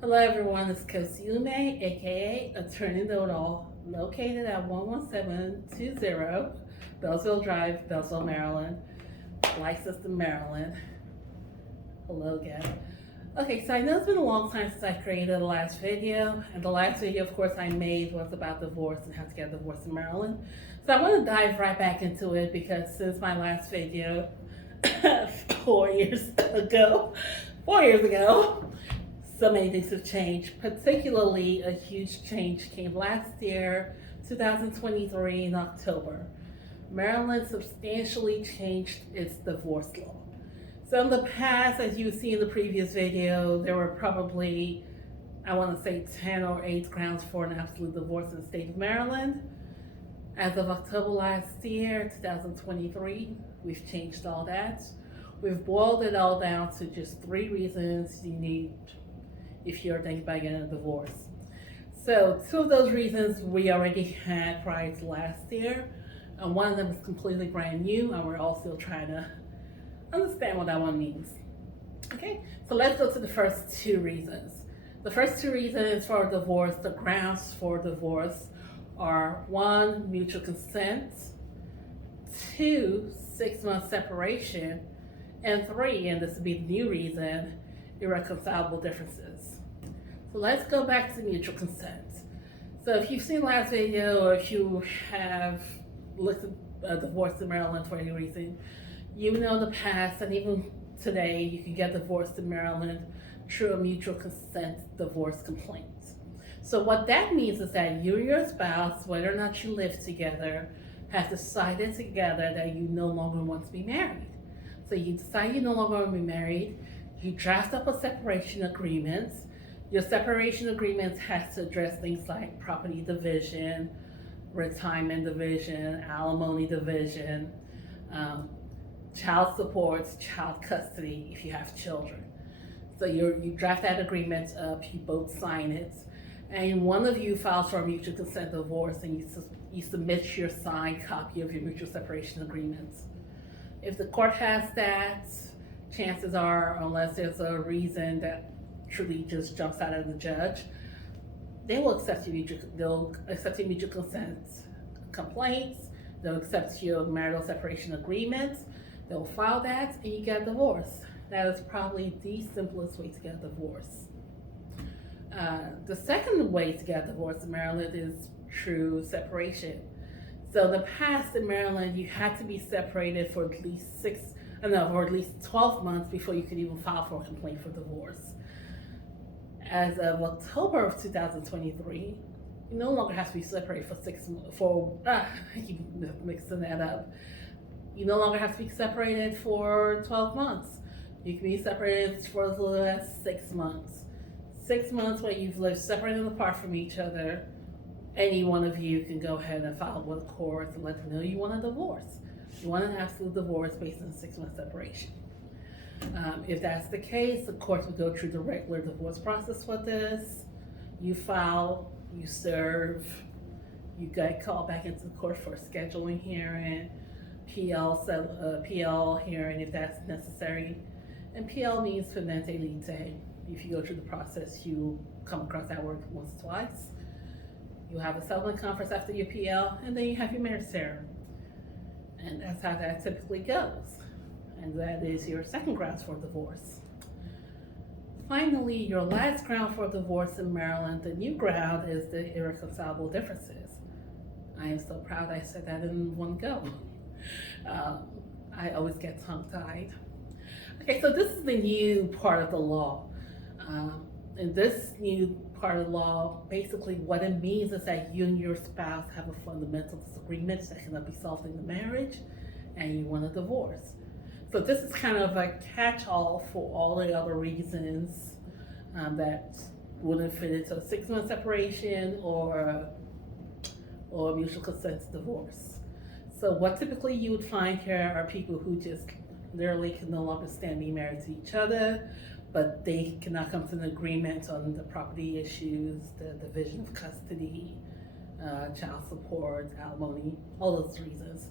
Hello everyone, it's Kaosy Umeh, aka Attorney Know-It-All, located at 11720 Beltsville Drive, Beltsville, Maryland, licensed in Maryland. Hello again. Okay, so I know it's been a long time since I created the last video, and the last video, of course, I made was about divorce and how to get a divorce in Maryland. So I want to dive right back into it because since my last video, 4 years ago, 4 years ago, so many things have changed. Particularly, a huge change came last year, 2023, in October. Maryland substantially changed its divorce law. So in the past, as you see in the previous video, there were probably, I want to say 10 or 8 grounds for an absolute divorce in the state of Maryland. As of October last year, 2023, we've changed all that. We've boiled it all down to just 3 reasons you need if you're thinking about getting a divorce. So 2 of those reasons we already had prior to last year, and one of them is completely brand new, and we're all still trying to understand what that one means. Okay, so let's go to the first 2 reasons. The first 2 reasons for divorce, the grounds for divorce, are 1, mutual consent, 2, 6-month separation, and 3, and this would be the new reason, irreconcilable differences. So let's go back to mutual consent. So if you've seen the last video, or if you have looked at divorce in Maryland for any reason, you know in the past, and even today, you can get divorced in Maryland through a mutual consent divorce complaint. So what that means is that you and your spouse, whether or not you live together, have decided together that you no longer want to be married. So you decide you no longer want to be married, you draft up a separation agreement. Your separation agreement has to address things like property division, retirement division, alimony division, child support, child custody if you have children. So you draft that agreement up, you both sign it, and one of you files for a mutual consent divorce, and you submit your signed copy of your mutual separation agreement. If the court has that, chances are, unless there's a reason that truly just jumps out of the judge, they will accept they'll accept your mutual consent complaints, they'll accept your marital separation agreement, they'll file that, and you get a divorce. That is probably the simplest way to get a divorce. The second way to get a divorce in Maryland is through separation. So in the past in Maryland, you had to be separated for at least 12 months before you could even file for a complaint for divorce. As of October of 2023, you no longer have to be separated I keep mixing that up. You no longer have to be separated for 12 months. You can be separated for as little as 6 months. 6 months where you've lived separated and apart from each other, any one of you can go ahead and file with the courts and let them know you want a divorce. You want an absolute divorce based on 6-month separation. If that's the case, the courts will go through the regular divorce process with this. You file, you serve, you get called back into the court for a scheduling hearing, PL hearing if that's necessary. And PL means permanente lite. If you go through the process, you come across that word once or twice. You have a settlement conference after your PL, and then you have your marriage ceremony. And that's how that typically goes. And that is your second grounds for divorce. Finally, your last ground for divorce in Maryland, the new ground, is the irreconcilable differences. I am so proud I said that in one go. I always get tongue-tied. Okay, so this is the new part of the law. In this new part of the law, basically what it means is that you and your spouse have a fundamental disagreement that cannot be solved in the marriage, and you want a divorce. So this is kind of a catch-all for all the other reasons that wouldn't fit into a 6-month separation or a mutual consent divorce. So what typically you would find here are people who just literally can no longer stand being married to each other, but they cannot come to an agreement on the property issues, the division of custody, child support, alimony, all those reasons.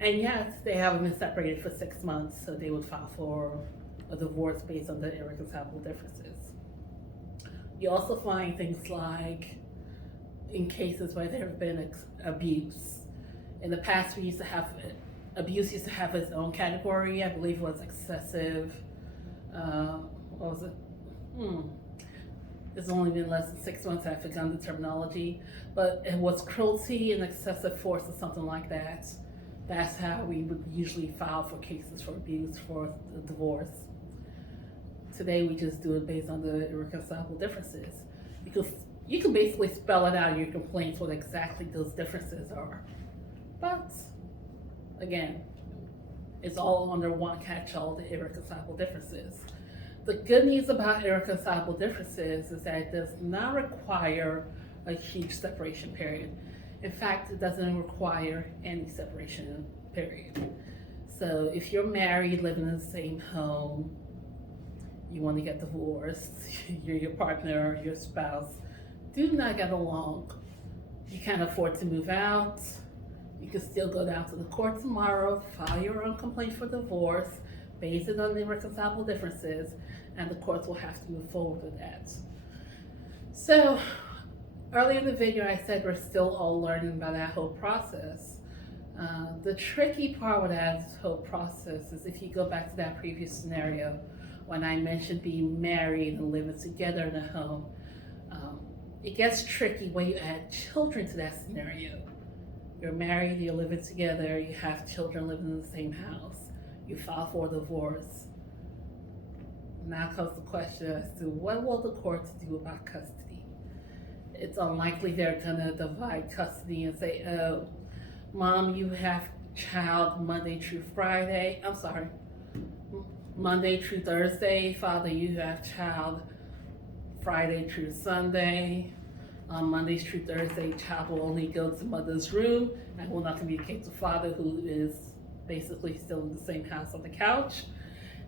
And yes, they haven't been separated for 6 months, so they would file for a divorce based on the irreconcilable differences. You also find things like in cases where there have been abuse. In the past, we used to have abuse used to have its own category. I believe it was excessive. What was it? It's only been less than 6 months I've forgotten the terminology, but it was cruelty and excessive force or something like that. That's how we would usually file for cases for abuse for the divorce. Today we just do it based on the irreconcilable differences, because you can basically spell it out in your complaints what exactly those differences are. But again, it's all under one catch-all, the irreconcilable differences. The good news about irreconcilable differences is that it does not require a huge separation period. In fact, it doesn't require any separation period. So if you're married, living in the same home, you want to get divorced, your partner, your spouse do not get along, you can't afford to move out, you can still go down to the court tomorrow, file your own complaint for divorce, base it on the irreconcilable differences, and the courts will have to move forward with that. So earlier in the video, I said we're still all learning about that whole process. The tricky part with that whole process is if you go back to that previous scenario, when I mentioned being married and living together in a home, it gets tricky when you add children to that scenario. You're married, you're living together, you have children living in the same house, you file for a divorce. Now comes the question as to what will the courts do about custody? It's unlikely they're gonna divide custody and say, oh, mom, you have child Monday through Friday. I'm sorry, Monday through Thursday. Father, you have child Friday through Sunday. On Mondays through Thursday, child will only go to mother's room and will not communicate to father, who is basically still in the same house on the couch.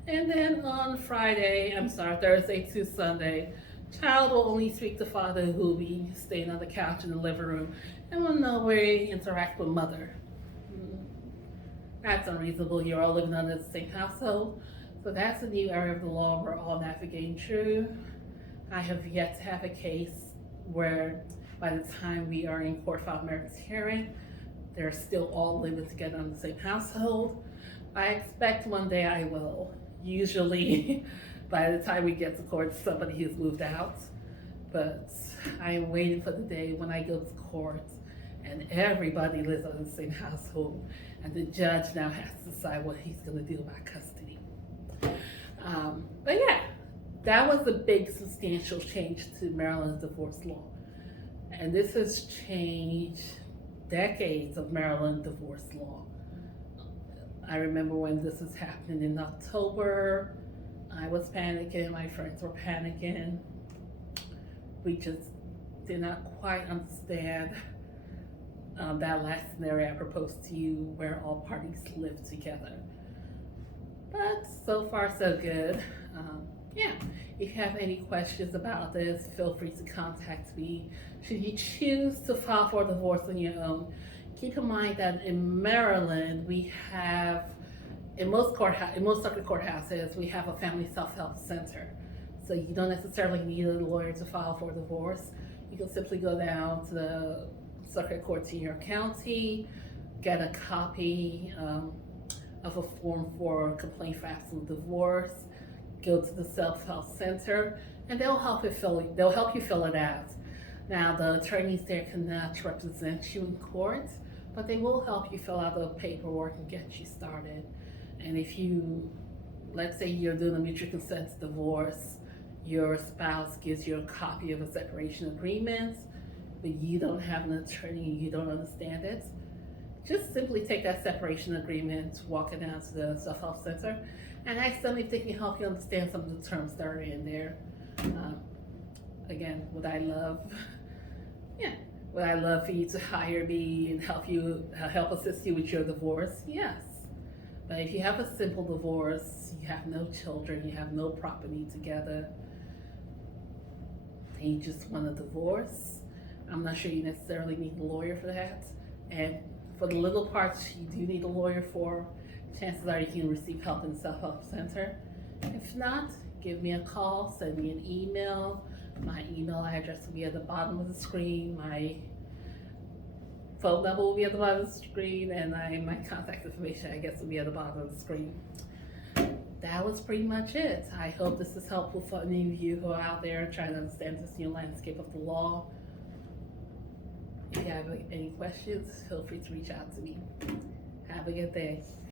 And then on Thursday to Sunday, child will only speak to father, who will be staying on the couch in the living room and will no way interact with mother. That's unreasonable. You're all living under the same household. So that's a new area of the law we're all navigating through. I have yet to have a case where by the time we are in court file merits hearing, they're still all living together in the same household. I expect one day I will. Usually by the time we get to court, somebody has moved out. But I am waiting for the day when I go to court and everybody lives in the same household and the judge now has to decide what he's gonna do about custody. But yeah, that was a big substantial change to Maryland's divorce law. And this has changed decades of Maryland divorce law. I remember when this was happening in October, I was panicking, my friends were panicking. We just did not quite understand that last scenario I proposed to you, where all parties live together. But so far so good. Yeah, if you have any questions about this, feel free to contact me. Should you choose to file for divorce on your own, keep in mind that in Maryland, we have, in most circuit courthouses, we have a family self-help center. So you don't necessarily need a lawyer to file for divorce. You can simply go down to the circuit court in your county, get a copy of a form for complaint for absolute divorce, go to the self-help center, and they'll help you fill it out. Now, the attorneys there cannot represent you in court, but they will help you fill out the paperwork and get you started. And if you, let's say you're doing a mutual consent divorce, your spouse gives you a copy of a separation agreement, but you don't have an attorney, you don't understand it, just simply take that separation agreement, walk it down to the self-help center, and ask them if they can help you understand some of the terms that are in there. Again, would I love for you to hire me and help assist you with your divorce? Yes. But if you have a simple divorce, you have no children, you have no property together, and you just want a divorce, I'm not sure you necessarily need a lawyer for that. And for the little parts you do need a lawyer for, chances are you can receive help in the self-help center. If not, give me a call, send me an email. My email address will be at the bottom of the screen. My phone number will be at the bottom of the screen, and my contact information, I guess, will be at the bottom of the screen. That was pretty much it. I hope this is helpful for any of you who are out there trying to understand this new landscape of the law. If you have any questions, feel free to reach out to me. Have a good day.